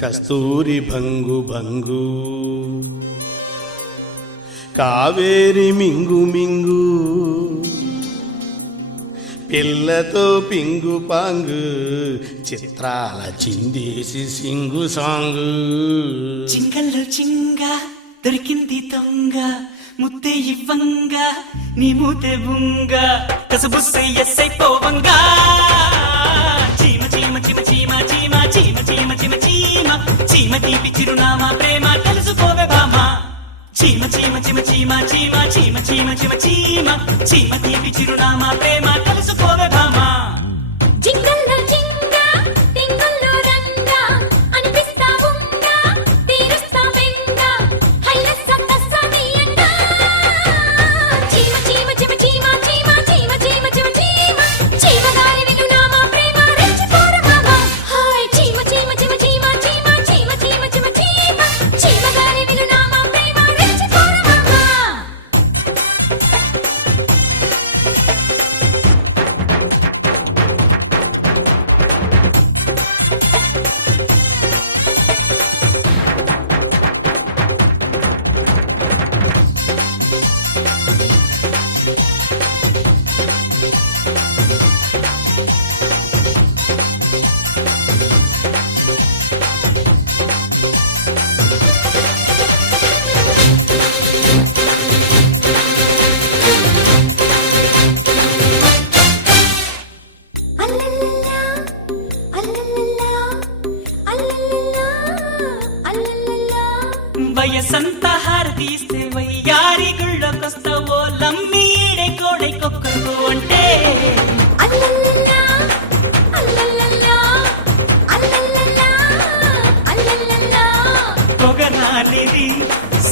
కస్తూరి భంగు భంగు కావేరి మింగు మింగు పిల్లతో పింగు పాంగు చిత్రాల చిందేసి సింగు సాంగు చింగల్లో చింగ దొరికింది దొంగ ముత్తే ఇవ్వంగ నీ మూతే బుంగ కసబుస్సై ఎస్సై పోవంగా చీమ చీమ చీమ చీమ చీమ చీమ చీమ చీమ చీమ చీమ తీపి చిరునామా ప్రేమ తెలుసుకోవే భామా చీమ చీమ చీమ చీమ చీమ చీమ చీమ చీమ చీమ చీమ తీపి చిరునామా ప్రేమ తెలుసుకోవే భామా జింగల్లో జింగ టింగల్లో రంగ అనిపిస్తా ఉంగ తీరుస్తా వెంగ హైలెస్స తస్సనియంగ చీమ చీమ చీమ చీమ చీమ చీమ చీమ చీమ చీమ చీమ గారి విలునామా ప్రేమ రెచ్చిపోర మామ హాయ్ చీమ చీమ చీమ చీమ చీమ చీమ చీమ చీమ చీమ చీమ గారి విలునామా ప్రేమ రెచ్చిపోర మామ అల్లల్లల్లా అల్లల్లల్లా అల్లల్లల్లా అల్లల్లల్లా వయసంత హారతీస్తే వయ్యారి గుళ్ళకొస్తావో లమ్మీడే కోడై కొక్కరు అంటే అల్లల్లల్లా అల్లల్లల్లా అల్లల్లల్లా అల్లల్లల్లా పొగనాలిది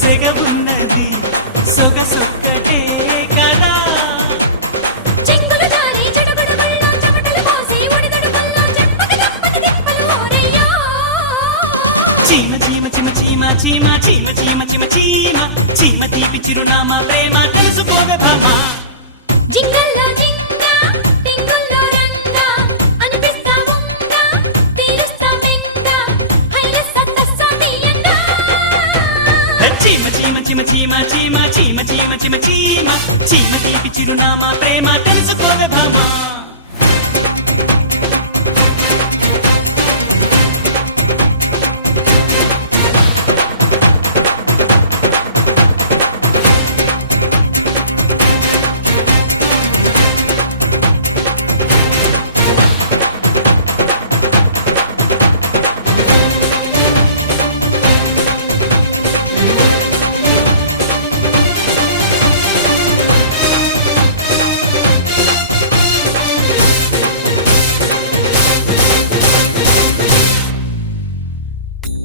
సెగవున్నది సొగసొక్కటే కదా చెంగులు జారి జడబడబళ్ళ చెమటలు పోసి ఒడిదడు పల్ల చెంపక దప్పక దిప్పలు ఓరయ్యో చీమ చీమ చీమ చీమ చీమ చీమ చీమ చీమ చీమ చీమ తీపి చిరునామా ప్రేమ తెలుసుకోవే భామా జింగల్లో జింగ టింగుల్లో రంగ అనిపిస్తా ఉంగ తీరుస్తా వెంగ హైలెస్స తస్సనియంగ చీమ చీమ చీమ చీమ చీమ చీమ చీమ చీమ చీమ చీమ తీపి చిరునామా ప్రేమ తెలుసుకోవే భామా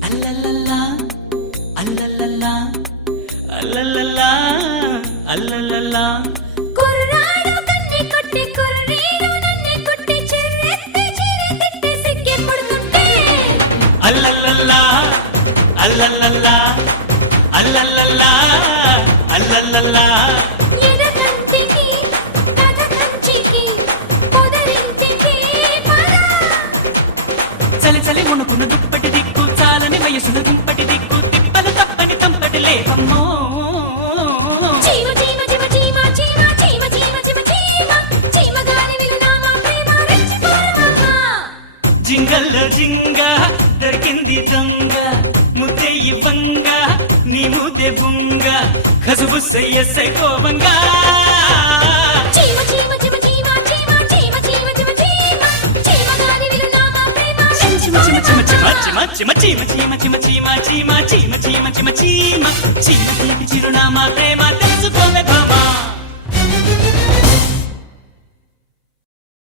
అల్లల్లల్లా అల్లల్లల్లా అల్లల్లల్లా అల్లల్లల్లా కుర్రాడు కన్నె కొట్టి కుర్రీడు నన్నె కొట్టి చిరెత్తి సిక్కే పడుతుంటే అల్లల్లల్లా అల్లల్లల్లా అల్లల్లల్లా అల్లల్లల్లా ఎడకంటికి కథ కంచికి పొదరింటికి పద చలి చలి మునుకున్న దుప్పటి దిక్కు చాలని వయసున దుంపటి దిక్కు తిప్పలు తప్పని తంపటి లేకమ్మో చీమ చీమ చీమ చీమ చీమ చీమ చీమ చీమ చీమ చీమ గారి విలునామా ప్రేమ రెచ్చిపోరమ్మ జింగల్లో జింగ దొరికింది దొంగ ముద్దే ఇవ్వంగ నీ ముద్దే బుంగ కసుబుస్సై ఎస్సై కోవంగా చీమ చీమ చీమ చీమ చీమ చీమ చీమ చీమ చీమ చీమ గారి విలునామా ప్రేమ చిమ చిమ చిమ చిమ చిమ చిమ చిమ చిమ చిమ చిమ చిమ చిమ చిమ చిమ చీమ చీమ తీపి చిరునామా ప్రేమ తెలుసుకోవే భామా